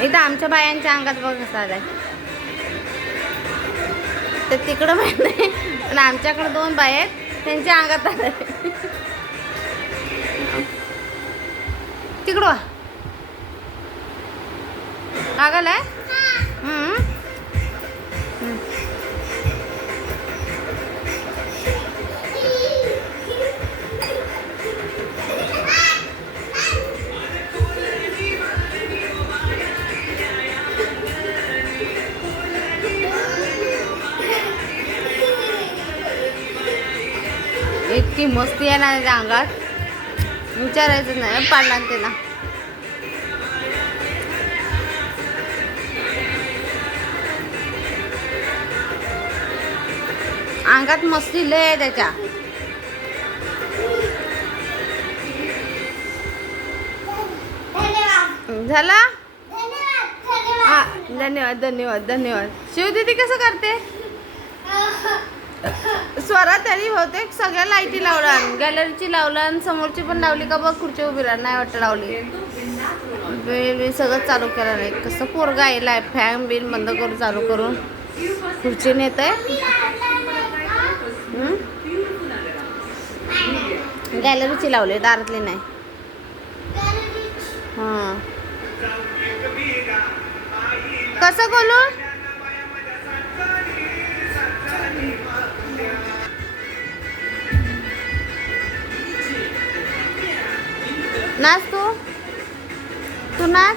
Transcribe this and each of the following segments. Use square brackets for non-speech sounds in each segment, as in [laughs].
इथं आमच्या बायांच्या अंगात बघ कसा आलाय. तर तिकडं माहीत नाही पण आमच्याकडे दोन बाय आहेत त्यांच्या अंगात आलाय. तिकडं वा. आहे हम्म. इतकी मस्ती आहे ना त्याच्या अंगात. विचारायचं नाही पाडला त्याला अंगात मस्ती लय आहे त्याच्या. झाला? हा धन्यवाद धन्यवाद धन्यवाद. शिवदीदी कसं करते? [laughs] स्वरा तरी बहुतेक सगळ्या लाईटी लावल्या. गॅलरीची लावलं आणि समोरची पण लावली का बघ खुर्ची उभी राहा नाही वाटतं लावली. वेळ मी सगळं चालू केलं नाही कसं पोरगा आहे फॅन बिन बंद करून चालू करून. खुर्ची नेत आहे. गॅलरीची लावली दारातली नाही. हां. कसं बोलू? नाच तू? तू नाच?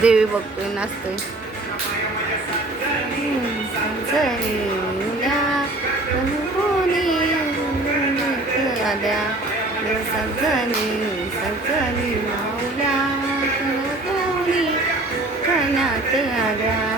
देवी बघतोय नाचतोय. आल्या.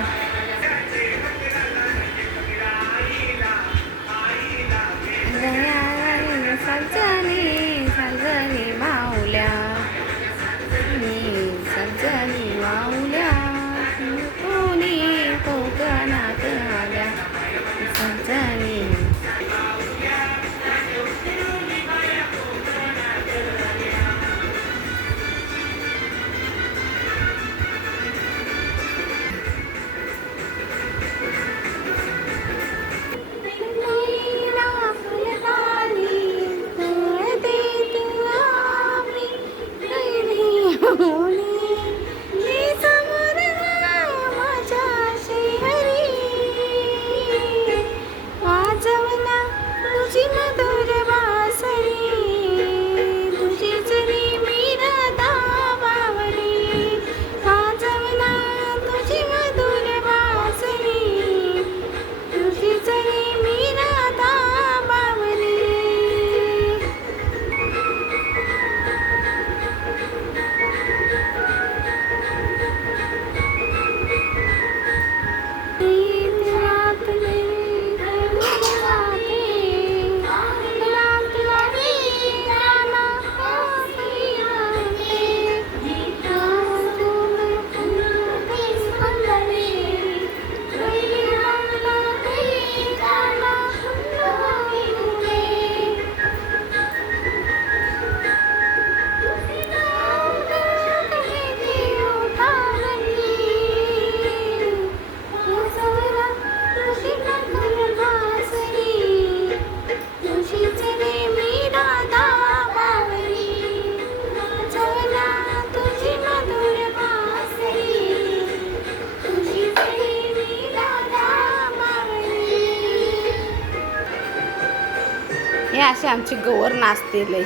हे असे आमची गवर नाचते लय.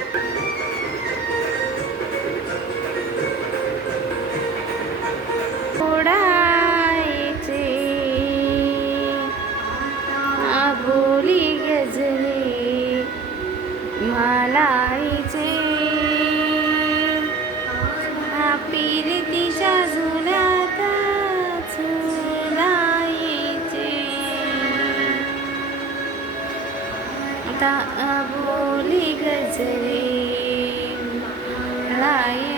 ओढायचे आबोली गजरे बोली गजरे लायचे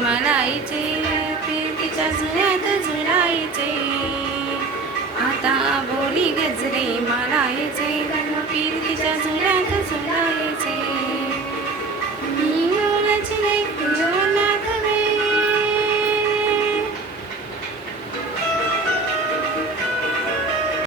म्हणायचे प्रीतीच्या जुळ्यात जुळायचे आता बोली गजरे म्हणायचे